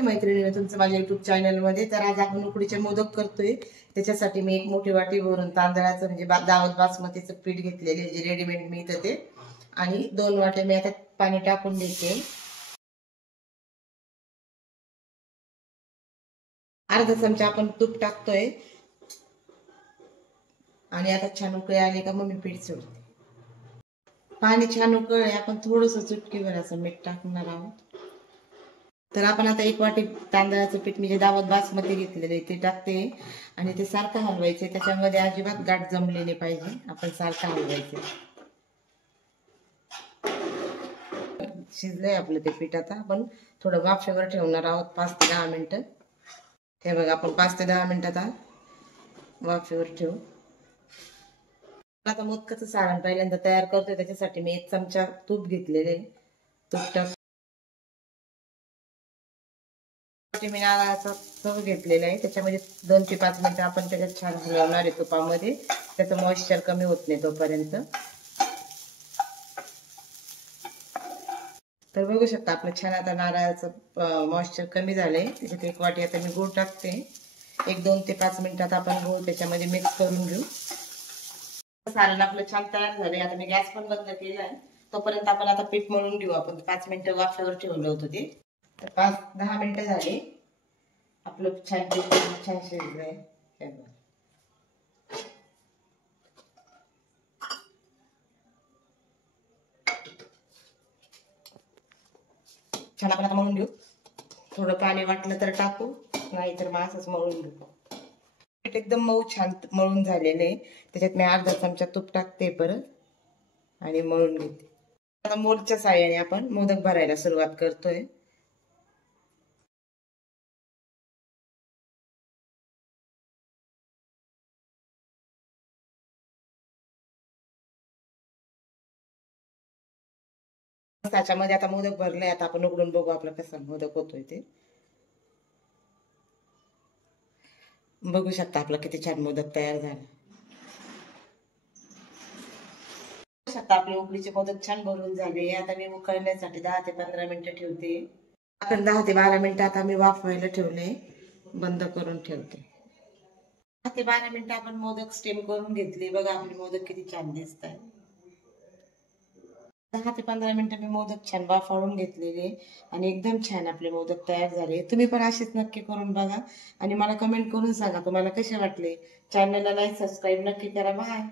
मैत्रिणीने तुमचं माझ्या युट्यूब चॅनल मध्ये. तर आज आपण उकडीचे मोदक करतोय. त्याच्यासाठी मी एक मोठी वाटी भरून तांदळाचं म्हणजे दावत बासमतीचं पीठ घेतलेले जे रेडीमेड मिळतं ते, आणि 2 वाट्या मी आता पाणी टाकून देते. अर्धा चमचा आपण तूप टाकतोय आणि आता छान उकळी आली का मग मी पीठ सोडते. पाणी छान उकळले आपण थोडस चुटकीभर असं मीठ टाकणार आहोत. तर आपण आता 1 वाटी तांदळाचं पीठ म्हणजे दावत बासमती घेतलेले ते टाकते आणि ते सारखं हलवायचे. त्याच्यामध्ये अजिबात गाठ जमली नाही पाहिजे, आपण सारखं हलवायचे. शिजलंय आपलं ते पीठ. आता आपण थोडं वाफेवर ठेवणार आहोत 5 ते 10 मिनिटं. हे बघा आपण 5 ते 10 मिनिटात वाफेवर ठेवू. आता मोदकाचं सारण पहिल्यांदा तयार करतोय. त्याच्यासाठी मी 1 चमचा तूप घेतलेले. तूप टाक मी नारळाचा तव घेतलेला आहे. त्याच्यामध्ये 2 ते 5 मिनिटं आपण त्याच्यात छान हलवणार आहे तुपामध्ये. त्याचं मॉइश्चर कमी होत नाही तोपर्यंत. तर बघू शकता आपलं छान आता नारळाचं मॉइश्चर कमी झालंय. त्याच्यात 1 वाटी आता मी गूळ टाकते. 1-2 ते 5 मिनिटात आपण गूळ त्याच्यामध्ये मिक्स करून घेऊ. सारण आपलं छान तयार झालंय. आता मी गॅस पण बंद केलाय. तोपर्यंत आपण आता पीठ मळून घेऊ. आपण 5 मिनिटं वाफेवर ठेवलं होतं ते. तर 5-10 मिनिटं झाली. आपलं छान पीठ छान शिजलंय. छान आपण आता मळून घेऊ. थोडं पाणी वाटलं तर टाकू, नाहीतर मग असंच मळून घेऊ. पीठ एकदम मऊ छान मळून झालेले. त्याच्यात मी अर्धा चमचा तूप टाकते परत आणि मळून घेते. आता मोलच्या साहाय्याने आपण मोदक भरायला सुरुवात करतोय. त्याच्यामध्ये आता मोदक भरले. आता आपण उघडून बघू आपला कसा मोदक होतोय ते. बघू शकता आपला किती छान मोदक तयार झाला. शकता आपले उकडीचे मोदक छान भरून झाले. आता मी उकळण्यासाठी 10 ते 15 मिनिटं ठेवते. आपण 10 ते 12 मिनिटं आता मी वाफवायला ठेवले. बंद करून ठेवते. 10 ते 12 मिनिटं आपण मोदक स्टीम करून घेतले. बघा आपले मोदक किती छान दिसत आहे. 10 ते 15 मिनिटं मी मोदक छान वाफवून घेतलेले आणि एकदम छान आपले मोदक तयार झाले. तुम्ही पण असेच नक्की करून बघा आणि मला कमेंट करून सांगा तुम्हाला कसे वाटले. चॅनलला लाईक सबस्क्राईब नक्की करा. बाय.